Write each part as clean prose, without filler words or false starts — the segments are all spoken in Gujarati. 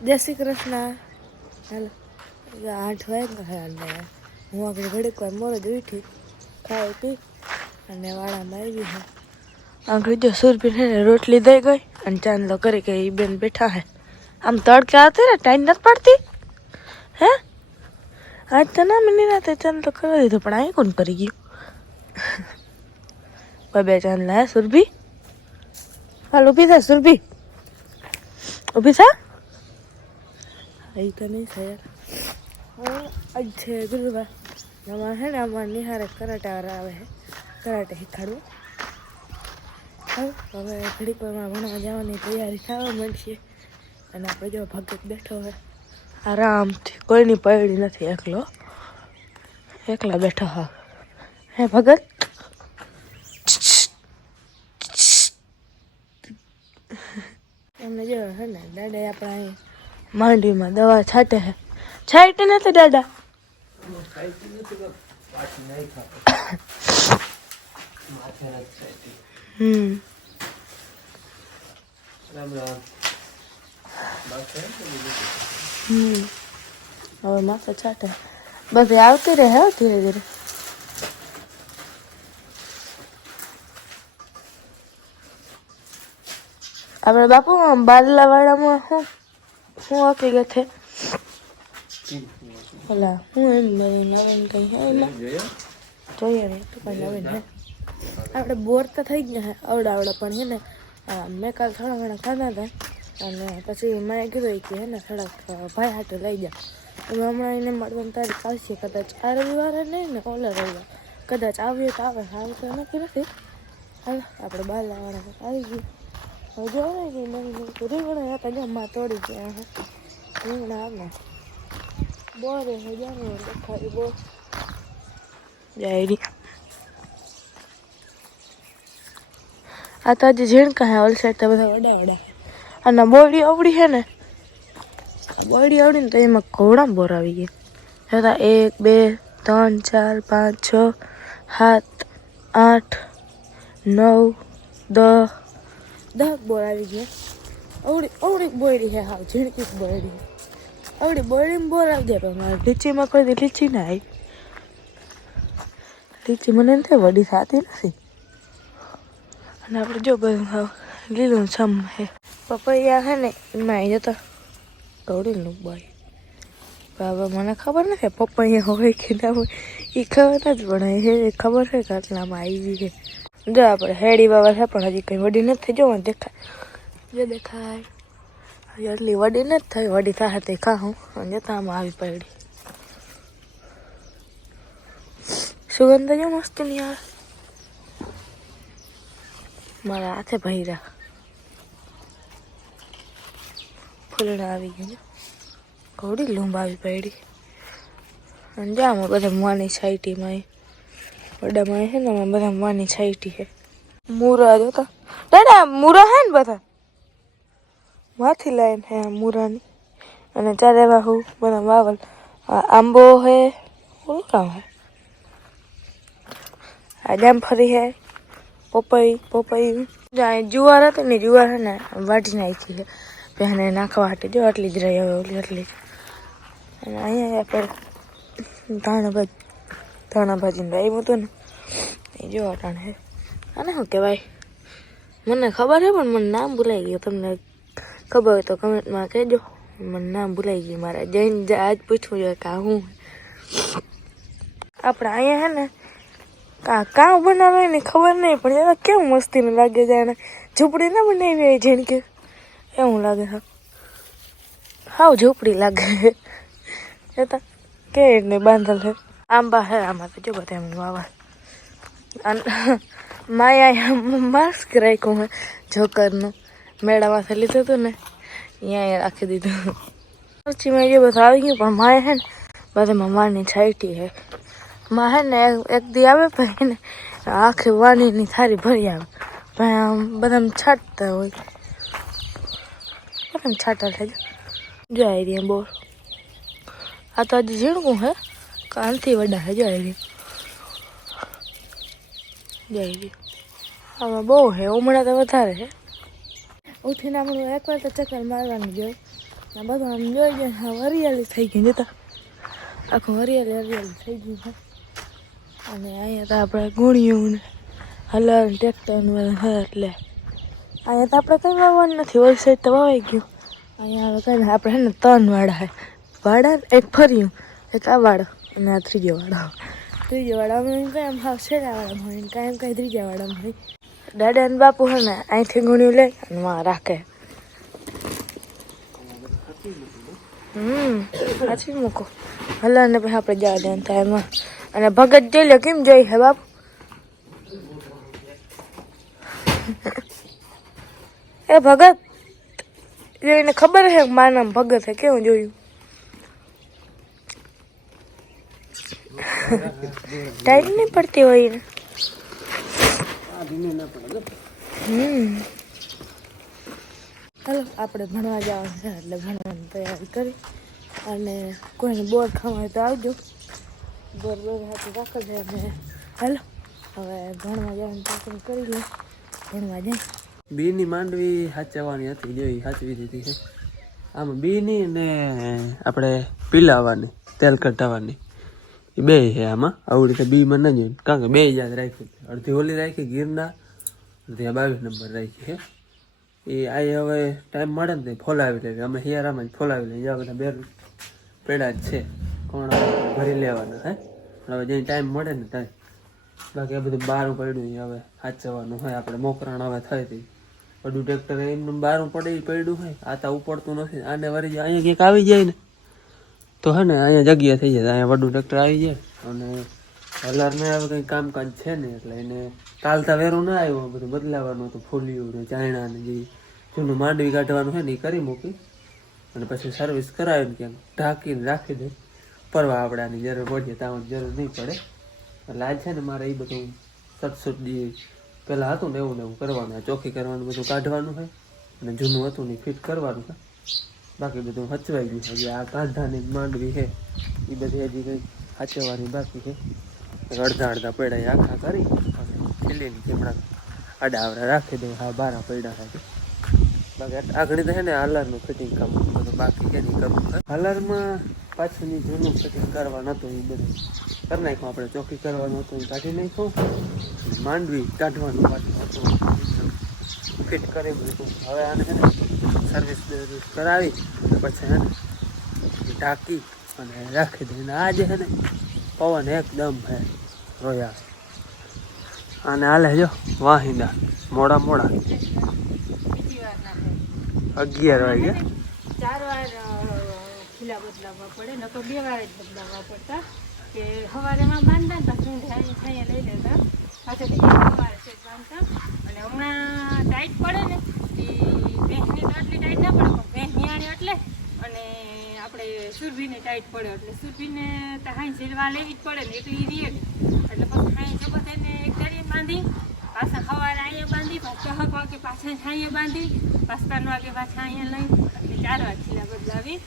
જય શ્રી કૃષ્ણ. હાલો 8 વાગ્યા અને હું આગળ ઘડીક વાર મોર જ ઉઠી ખાઈ પી અને વાળામાં આવી હે આગળ જો સુરભી રોટલી દઈ ગઈ અને ચાંદલો કરી કે એ બેન બેઠા હે આમ તડકે આવતી ને ટાઈમ નથી પડતી હે આજ તો ના મને રાતે ચાંદલો કરી દીધો પણ અહીં કોણ કરી ગયું બે ચાંદલા હે સુરભી હાલ ઊભી થા સુરભી ઊભી થા તો નહીં થાય યાર આજ છે ગુરુવાર અમારે છે ને અમારે નિહારે કરાટે આવે છે કરાટે શીખાડવું હવે ઘડીક વારમાં ભણવા જવાની તૈયારી થવા મળશે અને આપણે જો ભગત બેઠો હોય આરામથી કોઈની પૈડી નથી એકલા બેઠો હા હે ભગત એમને જો હે ને દાદા આપણા અહીં માંડીમાં દવા છાંટે છે છાંટી નથી દાદા હવે માથે છાંટે બધે આવતી રહે હો ધીરે ધીરે આપણે બાપુ બાદલા વાળામાં હું હકીકત છે ઓલા હું એમ નવીન કઈ હે એમાં જોઈએ ને તો કઈ નવીન હે આપણે બોર તો થઈ ગયા હે અવડા પણ હે ને મેં કાલ થોડા ઘણા ખાધા હતા અને પછી મેં કીધું કે હે ને થોડાક ભાઈ હાટે લઈ જા અમે હમણાં એને મળવાની તારીખ આવશે કદાચ આ રવિવારે નહીં ને ઓલા રવિવાર કદાચ આવીએ તો આવે હાલ તો નક્કી નથી હાલ આપણે બાદલાવાળા આવી ગયું હવે જો ને કે નવી રીંગણા હતા જો માં તોડી ગયા હે રીંગણા આવે બોરે હે જાને દેખાય બો જાયરી આ તો હજી ઝીણકા હે ઓલ સાઈડ તો બધા વડા અને બોયડી અવડી છે ને બોયડી આવડી ને તો એમાં ઘોડા બોર આવી ગયા હતા 1 2 3 4 5 6 7 8 9 10 બોર આવી ગયા અવડી બોયડી છે હાવ ઝીણકી બોયડી અવડી બોયડીમાં બોર આવી જાય પણ મારે લીચીમાં કોઈ લીચી ના આવી લીચી મને નથી વડી થતી નથી અને આપણે જો બધું હાવ લીલું છમ હે પપૈયા હે ને એમાં આવી જતા કવડીનું બોય હવે મને ખબર નથી પપૈયા હોય કે ના હોય એ ખબર નથી પણ એ ખબર છે કે આટલામાં આવી છે જો આપણે હેડી બાબા છે પણ હજી કંઈ વડી નથી જો દેખાય જો દેખાય હજી એટલી વડી નથી થઈ વડી થાય તે ખાઉં અને જતા આમાં આવી પડી સુગંધ જો મસ્ત નહીં આવે મારા હાથે ભર્યા ફૂલડા આવી ગયા ઘોડી લૂંબ આવી પડી અને જામાં બધા માની છાઈટીમાં વડામાં છે ને બધા માની છાઈટી છે મૂરા જોતા દાદા મૂરા હે ને બધા માથી લાઈન હે મૂરાની અને ચારે વાહુ બધા વાવલ આંબો હે ઓલું કામ હે આ જામફળી હે પપઈ જુવાર હતી ને જુવાર હે ને વાટી નાખી છે પહેને નાખવા હાટે જો આટલી જ રહી હવે ઓલી આટલી જ અને અહીંયા આપણે ધાણા ભાજીને આવ્યું હતું ને એ જો અટાણે હે અને શું કહેવાય મને ખબર છે પણ મને નામ ભૂલાઈ ગયું તમને ખબર હોય તો કમેન્ટમાં કહેજો મને નામ ભૂલાઈ ગયું મારે જઈને આજ પૂછવું જોઈએ કે હું આપણે અહીંયા હે ને કાં બનાવે ને ખબર નહીં પણ યાર કેવું મસ્તીનું લાગે જાણે ઝૂંપડી ના બનાવી હોય જેને કે એવું લાગે હાવ ઝૂંપડી લાગે જતા કે ને બાંધલ છે આંબા હે આમાં તો જો બધા એમ વાવા અને માયા માસ્ક રાખ્યું હે જોકરનું મેળામાંથી લીધું હતું ને અહીંયા રાખી દીધું પછી મેં જે બધું આવી ગયું પણ માએ હે ને બધામાં માની છાંટી હે માં હે ને એક દી આવે પછી ને આખી વાણીની થારી ભરી આવે પણ બધામાં છાંટતા હોય બધામાં છાંટા થાય જો આવી રહ્યા બોર આ તો હજી ઝીણકું હે કાલથી વડા હે જો આવી રહ્યા આમાં બહુ હે ઉમળા તો વધારે હે ઉઠીને આપણું એકવાર તો ચક્કર મારવાનું જોઈએ આ બધું આમ જોઈ જાય હા હરિયાળી થઈ ગઈ જતા આખું હરિયાળી થઈ ગયું છે અને અહીંયા તો આપણે ગુણ્યું ને હલર ટ્રેક્ટર વાળા એટલે અહીંયા તો આપણે કંઈ વાવવાનું નથી ઓલ સાઈડ તો વાવાઈ ગયું અહીંયા હવે કંઈ આપણે હે ને 3 વાડા છે વાડા એક ફર્યું એક આ વાડો અને આ ત્રીજો વાડામાં કંઈ આમ હાવ છેડાવાળામાં હોય ને કાંઈ કાંઈ ત્રીજા વાડામાં હોય દાદા અને બાપુ હે ને અહીંથી ગુણ્યું લે અને માં રાખે સાચી મૂકો હલા ને પછી આપણે જવા દે થાય એમાં અને ભગત જોઈ લે કેમ જોઈ હે બાપુ એ ભગત એને ખબર છે મારું નામ ભગત છે કેવું જોયું ટાઈટ નહીં પડતી હોય ને ચાલો આપણે ભણવા જવાનું છે એટલે ભણવાની તૈયારી કરી અને કોઈને બોર ખાવા હોય તો આવજો બોર હાથે રાખજો અને હાલો હવે ભણવા જવાનું તૈયારી કરી લે ભણવા જાય બીની માંડવી સાચવવાની હતી જોઈ સાચવી દીધી છે આમાં બીની ને આપણે પીલાવાની તેલ કઢાવવાની એ બે છે આમાં આવું રીતે બીમાં ન જોઈને કારણ કે બે યાદ રાખી અડધી ઓલી રાખી ગીરના અડધી 22 નંબર રાખી છે એ આ હવે ટાઈમ મળે ને ફોલાવી લેવી અમે હિયારામાં જ ફોલાવી લઈએ બધા બે પેડા જ છે કોણ ભરી લેવાના હે હવે જે ટાઈમ મળે ને ટાઈમ બાકી આ બધું બહાર પડ્યું હવે સાચવવાનું હોય આપણે મોકરાણ હવે થઈ હતી બધું ટ્રેક્ટર એમનું બહાર પડ્યું હોય આ તો ઉપડતું નથી આને વળી અહીંયા ક્યાંક આવી જાય ને તો હે ને અહીંયા જગ્યા થઈ જાય અહીંયા વડું ટ્રેક્ટર આવી જાય અને હલારને હવે કંઈ કામકાજ છે ને એટલે એને તાલતા વેરું ના આવ્યું બધું બદલાવાનું હતું ફૂલિયું ને ચાયણા ને જે જૂનું માંડવી કાઢવાનું હોય ને એ કરી મૂકી અને પછી સર્વિસ કરાવીને ક્યાંક ઢાંકીને રાખી દે પરવા આપણાની જરૂર પડીએ ત્યાં જરૂર નહીં પડે એટલે આજ છે ને મારે એ બધું સટસુટ જે પહેલાં હતું ને એવું કરવાનું ચોખ્ખી કરવાનું બધું કાઢવાનું હોય અને જૂનું હતું ને ફિટ કરવાનું હોય બાકી બધું હચવાઈ ગયું છે હજી આ કાંધાની માંડવી છે એ બધી હજી કંઈ સાચવવાની બાકી છે અડધા પૈડા આખા કરી અને ખીલીને હમણાં આડા આવડા રાખી દઉં હા 12 પૈડા થાય બાકી આગળ તો છે ને હાલરનું ફિટિંગ કામ બધું બાકી છે નહીં કરવું હાલરમાં પાછળની જૂનું ફિટિંગ કરવાનું હતું એ બધું કરી નાખ્યું આપણે ચોખ્ખી કરવાનું હતું એ કાઢી નાખ્યું માંડવી કાઢવાનું પાછું હતું ફિટ કરી બધું હવે આને છે ને સર્વિસ કરાવી પછી છે ને ઢાંકી અને રાખી દે અને આજે છે ને પવન એકદમ હે રોયા અને હાલે જો વાહિંદા મોડા 11 વાગે 4 વાર ખીલા બદલાવવા પડે ન તો 2 વાર જ બદલાવવા પડતા કે સવારેમાં બાંધતા હતા છાંયા લઈ લેતા સાથે સવારે છે બાંધતા અને હમણાં ટાઈટ પડે ને એ ભેંસની તો એટલી ટાઈટ ના પડે પણ ભેંસ નિયાણી એટલે અને આપણે સુરભીને ટાઈટ પડે એટલે સુરભીને તો હાઈ ઝીલવા લેવી જ પડે ને એટલે એ રીએ એટલે પછી હાઈ જબત એને એક ઘડીએ બાંધી પાછા સવારે અહીંયા બાંધી પાછા 6 વાગે પાછા છાંયે બાંધી પાછા 5 વાગે પાછા અહીંયા લઈ એટલે 4 વાર ખીલા બદલાવી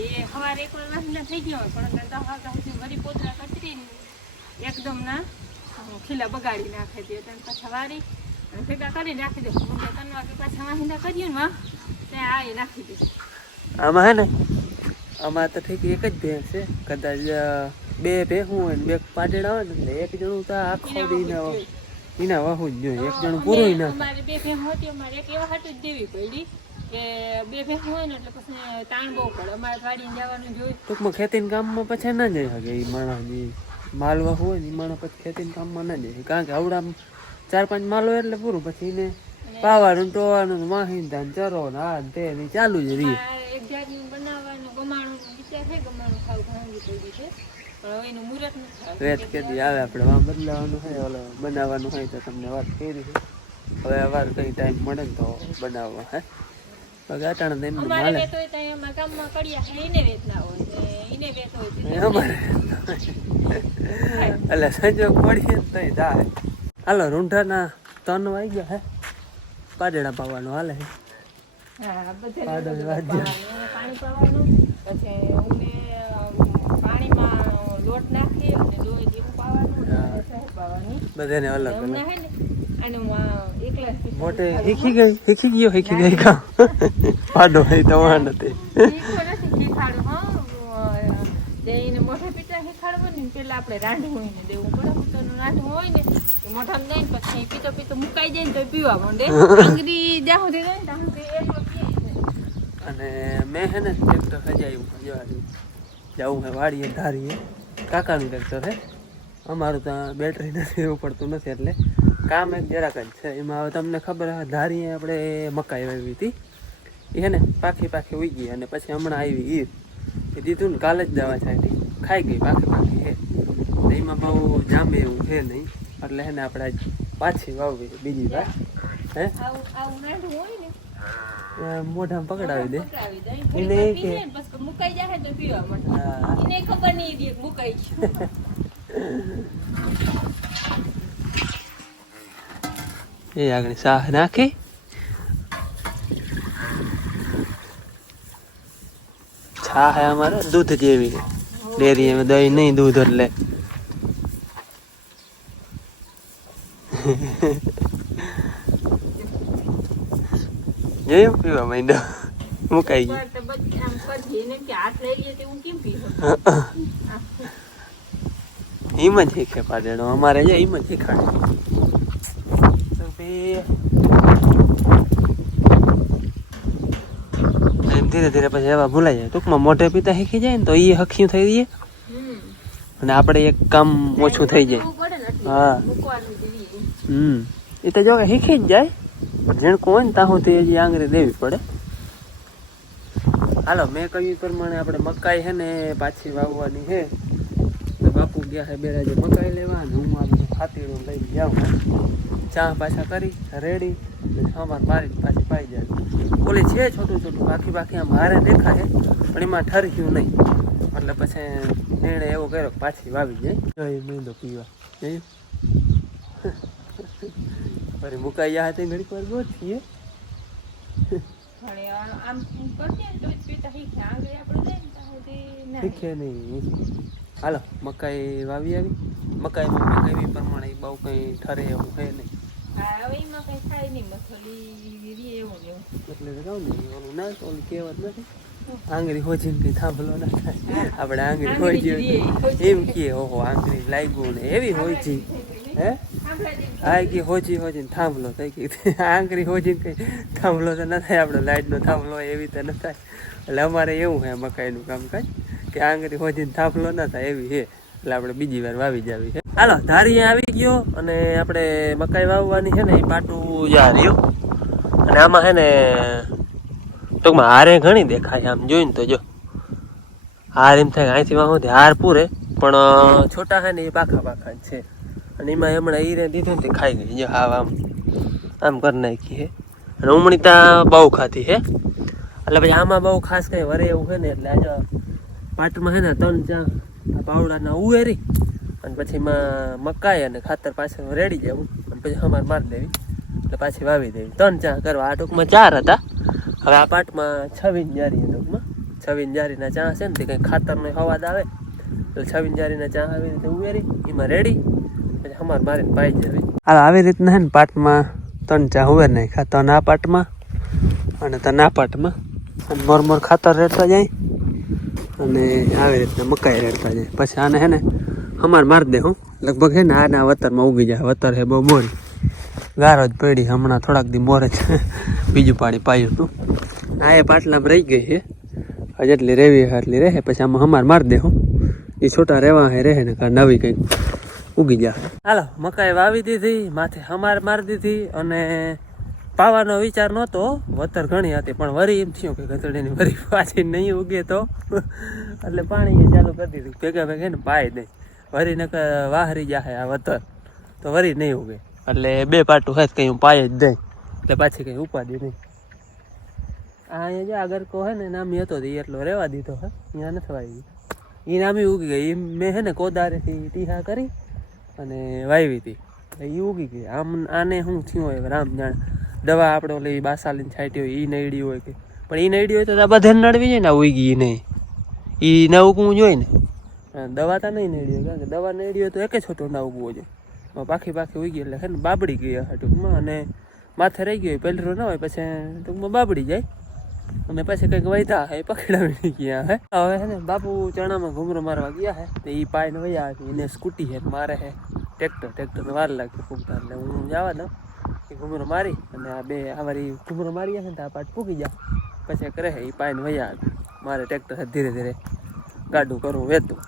એ સવારે એક વાર વાસના થઈ ગયો હોય પણ 10 વાગ્યા સુધી વળી પોતરા કચરીને એકદમ ના ખીલા બગાડી નાખે તે પાછા વારી અને ભેગા કરીને રાખી દે 3 વાગે પાછા વાહિંદા કરીએ ને ત્યાં આ નાખી દે આમાં હે ને આમાં તો ઠીક એક જ ભેંસ છે કદાચ 2 ભેંસું હોય ને 2 પાટેડા હોય ને એટલે એક જણું તો આખો એના વાહું જ જોઈએ એક જણું પૂરું ના અમારે 2 ભેંસ હતી અમારે એક એવા હાટું જ દેવી પડી કે 2 ભેંસ હોય ને એટલે પછી તાણ બહુ પડે અમારે વાડીને જવાનું જોઈએ ટૂંકમાં ખેતીના કામમાં પછી ના જઈ શકે એ માણસની માલ વાહુ હોય ને એ માણસ પછી ખેતીના કામમાં ના જાય કારણ કે આવડા 4-5 માલ હોય એટલે પૂરું પછી એને પાવાનું ટોવાનું વાહિંદા ચરો ને આ તે ચાલુ જ રહી એક જાતનું બનાવવાનું ગમાણું વિચાર છે ગમાણું ખાવ ભાંગી પડી છે પણ હવે એનું મુહૂર્ત નથી થાય રેત કેદી આવે આપણે વાં બદલાવાનું હોય ઓલો બનાવવાનું હોય તો તમને વાત કરી છે હવે વાર કઈ ટાઈમ મળે ને તો બનાવવા હે બાકી અટાણે તો એમને અમારે વેત હોય તો એમાં ગામમાં કડિયા છે એને વેત ના હોય એને વેત હોય અમારે એટલે સંજોગ પડીએ તો થાય હાલો રૂંઢાના 3 વાગ્યા હે પાડેડા પાવાનું હાલે હા બધે પાણી પાવાનું પછી ઉમે પાણીમાં લોટ નાખી અને લોહી જેવું પાવાનું અને શહેદ પાવાની બધાને અલગ હમણાં હે ને મોટે શીખી ગઈ કામ પાડો ભાઈ તમારા નથી મોઢે પીતા શીખાડવું ને પેલા આપણે રાંધવું હોય ને દેવું પડે પોતાનું રાંધવું હોય ને મોઢામાં દઈને પછી પીતો પીતો મુકાઈ જાય ને તો પીવા માંડે આંગળી જ્યાં સુધી રહે ત્યાં સુધી એટલો પીએ. અને મેં હે ને ટ્રેક્ટર સજાયું જવું હે વાડીએ ધારીએ કાકાનું ટ્રેક્ટર હે અમારું ત્યાં બેટરી નથી એવું પડતું નથી એટલે કામ એક જરાક જ છે. એમાં હવે તમને ખબર હે ધારીએ આપણે મકાઈ વાવી હતી એ હે ને પાખી ઉગી અને પછી હમણાં આવી ઈદ એ દીધું ને કાલે જ દવા છાંટી ખાઈ ગઈ પાખી હે એમાં બહુ જામે એવું છે નહીં એટલે હે ને આપણે પાછી વાવવી બીજી વાર હે મોઢામાં પકડાવી દે એને કે મુકાઈ જાય તો પીવા માટે એને ખબર નહીં દે મુકાઈ એ આગળ સાહ નાખી છા હે અમારે દૂધ જેવી ડેરી એમાં દહીં નહીં દૂધ એટલે જોયું પીવા માંડ્યો મુકાઈ ગઈ એમ જ શીખે પાડેણો અમારે છે એમ જ શીખાડે એમ ધીરે ધીરે પછી એવા ભૂલાઈ જાય ટૂંકમાં મોઢે પીતા શીખી જાય ને તો એ હખ્યું થઈ જઈએ અને આપણે એક કામ ઓછું થઈ જાય. હા એ તો જો કે શીખી જ જાય ઝીણકું હોય ને ત્યાં સુધી હજી આંગળી દેવી પડે. હાલો મેં કહ્યું એ પ્રમાણે આપણે મકાઈ છે ને પાછી વાવવાની છે. બાપુ ગયા છે બેરાજે મકાઈ લેવા ને હું આ બધું ખાતીડું લઈને જાઉં ચા પાછા કરી રેડી સામાન મારીને પાછી પાઈ જાય. ઓલી છે છોટું બાકી આમ હારે દેખાય પણ એમાં ઠરક્યું નહીં એટલે પછી નિર્ણય એવો કર્યો પાછી વાવી જાય મહિનો પીવા જોયું ફરી મુકાઈ ગયા હતી ઘડીક વાર ગોઠીએ શીખે નહીં. હાલો મકાઈ વાવી આવી મકાઈમાં મેં કઈ પ્રમાણે બહુ કંઈ ઠરે એવું છે નહીં એટલે કહું ને ઓલું ના ઓલું કહેવત નથી આંગળી હોજીને કંઈ થાંભલો ના થાય આપણે આંગળી હોજી એમ કહીએ ઓહો આંગળી લાગ્યું ને એવી હોજી હે આ કે હોજી ને થાંભલો થઈ ગઈ આંગળી હોજીને કંઈ થાંભલો તો ન થાય આપણે લાઈટનો થાંભલો એવી તો ન થાય એટલે અમારે એવું છે મકાઈનું કામકાજ કે આંગળી હોજીને થાંભલો ના થાય એવી છે એટલે આપણે બીજી વાર વાવી જાવી છે. હાલો ધારી આવી ગયો અને આપણે મકાઈ વાવવાની છે ને એ પાટું જા રહ્યું અને આમાં છે ને ટૂંકમાં હારે ઘણી દેખાય આમ જોઈને તો જો હાર એમ થાય અહીંથી વાં સુધી હાર પૂરે પણ છોટા છે ને એ પાખા જ છે અને એમાં હમણાં હીરે દીધું ને ખાઈ ગઈ જો હા આમ કરી નાખી છે અને ઉમણી ત્યાં બહુ ખાતી છે એટલે પછી આમાં બહુ ખાસ કંઈ વરે એવું છે ને એટલે આજે પાટમાં છે ને 3-4 પાવડાના ઉવેરી અને પછી એમાં મકાઈ અને ખાતર પાછળ રેડી જવું અને પછી અમારે મારી દેવી એટલે પાછી વાવી દેવી 3-4 કરવા આ ટૂંકમાં 4 હતા. હવે આ પાટમાં 26 જારી ટૂંકમાં 26 જારીના ચા છે ને તે કંઈ ખાતરનો અવાજ આવે એટલે 26 જારીના ચા આવી રીતે ઉવેરી એમાં રેડી પછી અમારે મારીને પાઈ જવી. હાલ આવી રીતના છે ને પાટમાં 3 ચા ઉવેર નાખ્યા 3 આ પાટમાં અને 3 આ પાટમાં અને મોર ખાતર રેડતા જાય અને આવી રીતના મકાઈ રેડતા જાય પછી આને છે ને અમારે મારી દે હું લગભગ છે ને આના વતરમાં ઉગી જાય. વતર છે બહુ મોરી ગારો જ પડી હમણાં થોડાક દી મોરે જ બીજું પાણી પાયું હતું આ એ પાટલામાં રહી ગઈ છે જેટલી રેવી એટલી રહે પછી આમાં અમારે મારી દે હું એ છોટા રહેવા હે રહે ને નવી કંઈક ઉગી જાય. હાલો મકાઈ વાવી દીધી માથે હમાર મારી દીધી અને પાવાનો વિચાર નહોતો વતર ઘણી હતી પણ વરી એમ થયું કે ગધડીની વરી પાછી નહીં ઉગે તો એટલે પાણી ચાલુ કરી દીધું ભેગા ને પાય નહીં વરી નકર વાહરી જાય આ વતર તો વરી નહીં ઉગે એટલે 2 પાટું હોય કંઈ હું પાય જ દઈ એટલે પાછી કંઈ ઉપાડી નહીં. આ અહીંયા જો આગળ કહો હે ને નામી હતો એટલો રહેવા દીધો હે અહીંયા નથી વાવી એ નામી ઉગી ગઈ એ મેં હે ને કોદારેથી ટીહા કરી અને વાવી હતી એ ઉગી ગઈ. આમ આને શું થયું હોય રામ જાણે દવા આપણે ઓલી બાસાલીને છાંટી હોય એ નડી હોય કે પણ એ નડી હોય તો આ બધે નડવી જાય ને ઉગી નહીં એ ન ઉગવું જોઈએ ને દવા તો નહીં નડી હોય કારણ કે દવા નડી હોય તો એકે છોટો ના ઉગવો જોઈએ પાખી ઉઈ ગઈ એટલે છે ને બાબડી ગઈ હશે ટૂંકમાં, અને માથે રહી ગયો પેલરો ના હોય પછી ટૂંકમાં બાબડી જાય, અને પછી કંઈક વૈધા હે પકડાવી ગયા હે. હવે છે ને બાપુ ચણામાં ઘૂમરો મારવા ગયા હે, તો એ પાઈને વયા છે, એને સ્કૂટી હે મારે હે ટ્રેક્ટરને વાર લાગે પૂગતા, એટલે હું જવા દઉં એ ઘૂમરો મારી, અને આ બે અમારી ઘૂમરો મારી હશે ને તો આ પાછ પૂગી જાય, પછી કરે હે એ પાઈને વયા મારે ટ્રેક્ટર ધીરે ધીરે ગાડું કરવું વેતું.